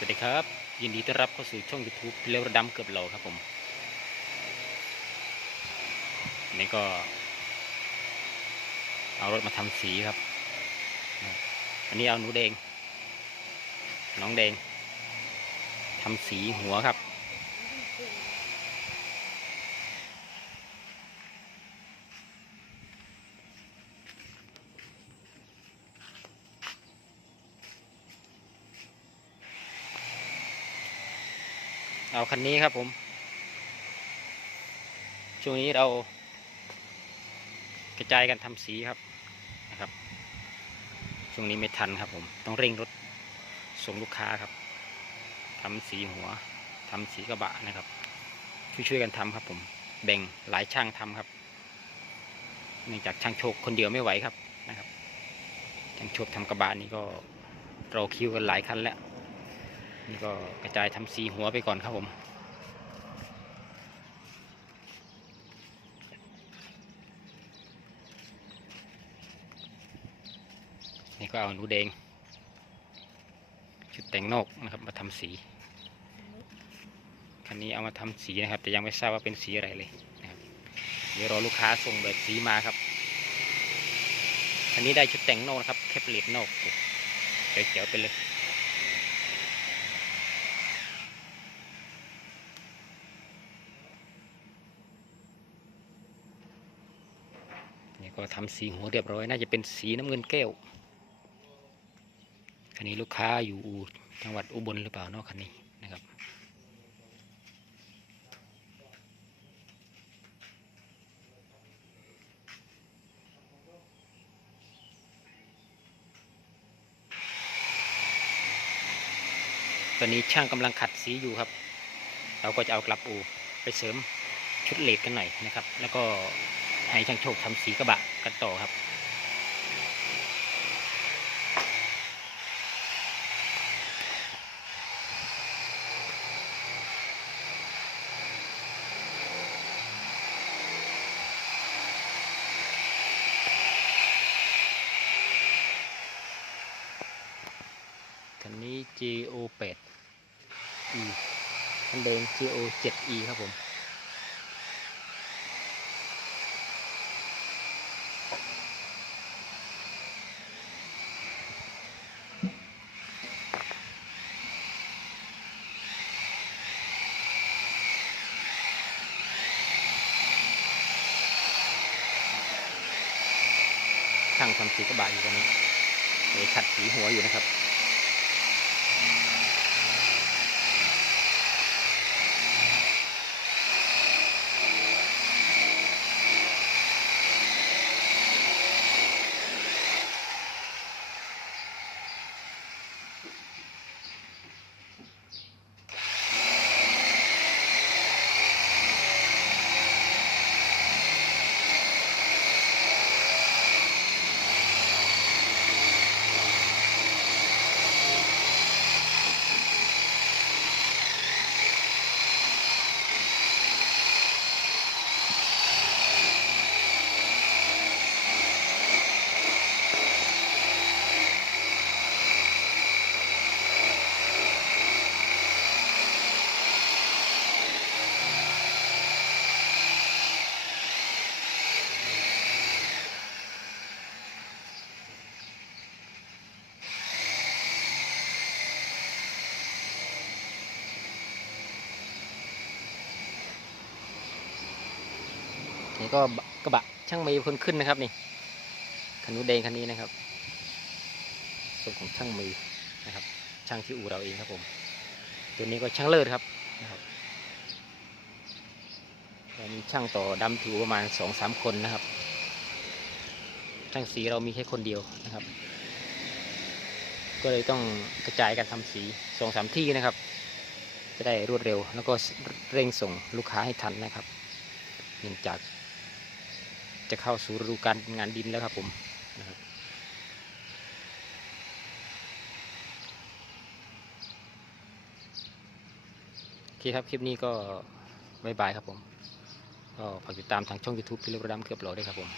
สวัสดีครับ ยินดีต้อนรับเข้าสู่ช่อง YouTube เลวระดำเกือบโลครับผมนี่ก็ เอารถมาทำสีครับ อันนี้เอาหนูแดงน้องแดงทำสีหัวครับ เอาคันนี้ครับผม ช่วงนี้เรา กระจายกันทำสีครับนะครับ ช่วงนี้ไม่ทันครับผม ต้องเร่งรถส่งลูกค้าครับทำสีหัวทำสีกระบะนะครับ ช่วยๆกันทำครับผม แบ่งหลายช่างทำครับ เนื่องจากช่างโชคคนเดียวไม่ไหวครับนะครับช่างโชคทำกระบะนี่ก็รอคิวกันหลายคันแล้ว นี่ก็กระจายทำสีหัวไปก่อนครับผมนี่ก็เอาหนูแดง ชุดแต่งนอกนะครับมาทำสีคันนี้เอามาทำสีนะครับ แต่ยังไม่ทราบว่าเป็นสีอะไรเลยนะครับเดี๋ยวรอลูกค้าส่งแบบสีมาครับคันนี้ได้ชุดแต่งนอกนะครับแคปเลตนอกเขียวๆไปเลย ก็ทำสีหัวเรียบร้อย น่าจะเป็นสีน้ำเงินแก้ว คันนี้ลูกค้าอยู่จังหวัดอุบลหรือเปล่าเนาะคันนี้นะครับ ตอนนี้ช่างกำลังขัดสีอยู่ครับ เราก็จะเอากลับอูไปเสริมชุดเลดกันหน่อยนะครับ แล้วก็ ให้ช่างโชคทำสีกระบะกันต่อครับคันนี้ GO 8 E คันแดง GO 7 E ครับผม ช่างทำสีกระบะอยู่ตอนนี้เดี๋ยวขัดสีหัวอยู่นะครับ นี่ก็กระบะช่างมย์คนขึ้นนะครับนี่คันนู้นแดงคันนี้นะครับส่วนของช่างมย์นะครับ ช่างที่อู่เราเองครับผม ตัวนี้ก็ช่างเลิศครับนะครับมีช่างต่อดำถูประมาณสองสามคนนะครับ ช่างสีเรามีแค่คนเดียวนะครับ ก็เลยต้องกระจายการทำสีสองสามที่นะครับ จะได้รวดเร็ว แล้วก็เร่งส่งลูกค้าให้ทันนะครับเนื่องจาก จะเข้าสู่ฤดูการงานดินแล้วครับผมนะครับโอเคครับคลิปนี้ก็บายบายครับผมก็ฝากติดตามทางช่อง YouTube พี่เล็กระดมเกือบโหลด้วยครับผม